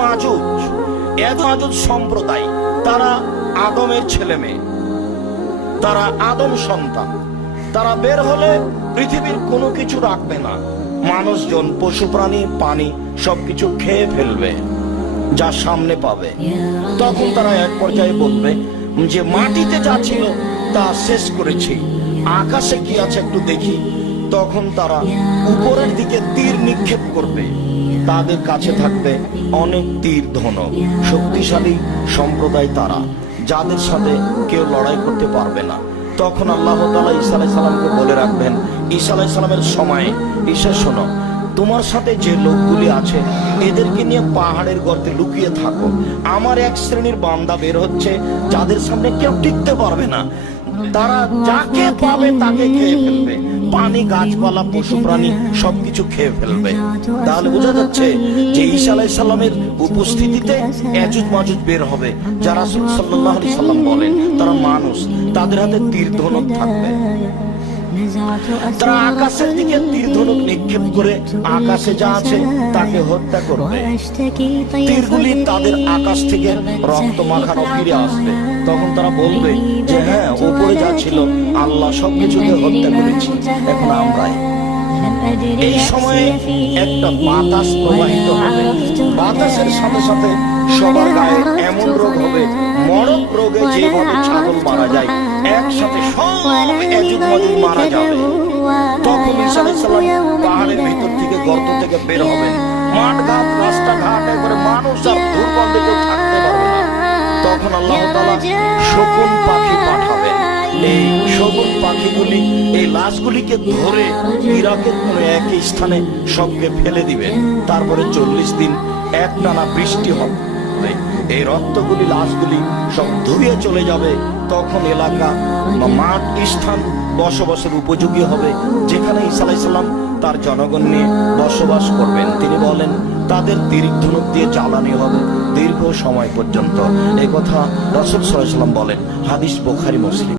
মাজুজ মাজুজ সম্প্রদায়, তারা আদমের ছেলে মেয়ে, তারা আদম সন্তান। তারা বের হলে পৃথিবীর কোনো কিছু রাখবে না, মানুষজন, পশু প্রাণী, পানি সবকিছু খেয়ে ফেলবে যা সামনে পাবে। তখন তারা এক পর্যায়ে বলবে যে মাটিতে যা ছিল তা শেষ করেছি, আকাশে কি আছে একটু দেখি। তখন তারা উপরের দিকে তীর নিক্ষেপ করবে, তাদের কাছে থাকবে অনেক তীর ধনুক। শক্তিশালী সম্প্রদায় তারা, যাদের সাথে কেউ লড়াই করতে পারবে না। তখন আল্লাহ তাআলা ঈসা আলাইহিস সালামকে বলে রাখবেন, ঈসা আলাইহিস সালামের সময়ে, ঈসা শোনো, তোমার সাথে যে লোকগুলি আছে এদেরকে নিয়ে পাহাড়ের গর্তে লুকিয়ে থাকো। আমার এক শ্রেণীর বান্দা বের হচ্ছে যাদের সামনে কেউ টিকতে পারবে না, তারা যাকে পাবে তাকে খেয়ে ফেলবে, পানি, গাছপালা, পশু প্রাণী সবকিছু খেয়ে ফেলবে। তাহলে বোঝা যাচ্ছে যে ঈসা আলাইহিস সালামের উপস্থিতিতে ইয়াজুজ মাজুজ বের হবে। যারা রাসূল সাল্লাল্লাহু আলাইহি সাল্লাম বলেন তারা মানুষ, তাদের হাতে তীর ধনুক থাকবে। তারা আকাশের দিকে তীর ধনুক নিক্ষেপ করে আকাশে যা আছে তাকে হত্যা করবে। তীরগুলি তাদের আকাশ থেকে রক্ত মাখানো ফিরে আসবে। তখন তারা বলবে যে হ্যাঁ, উপরে যা ছিল আল্লাহ সবকিছুকে হত্যা করেছি, এখন আমরাই। এই সময়ে একটা বাতাস প্রবাহিত হবে, বাতাসের সাথে সাথে সবার গায়ে এমন রোগ হবে, মরক রোগে যেভাবে ছাগল মারা যায়, একসাথে সব ইয়াজুজ মাজুজ মারা যাবে। তখন ঈসা আলাইহিস সালাম পাহাড়ের ভিতর থেকে, গর্ত থেকে বের হবেন। মাঠ ঘাট, রাস্তাঘাট, একবারে মানুষ আর দুর্গন্ধে কেউ থাকতে পারবে না। তখন আল্লাহ তাআলা শকুন পাখি পাঠাবেন। এই শকুন পাখিগুলি এই লাশগুলিকে ধরে ইরাকের কোন এক স্থানে সবকে ফেলে দিবেন। তারপরে 40 দিন একটানা বৃষ্টি হবে, এই রক্তগুলি, লাশগুলি সব ধুয়ে চলে যাবে। তখন এলাকা বা মাঠ, স্থান বসবাসের উপযোগী হবে, যেখানে ঈসা আলাইহিস সালাম তার জনগণ নিয়ে বসবাস করবেন। তিনি বলেন তাদের তীর ধনুক দিয়ে জ্বালানি হবে দীর্ঘ সময় পর্যন্ত। এই কথা রাসূল সাল্লাল্লাহু আলাইহি সাল্লাম বলেন। হাদিস বুখারী, মুসলিম।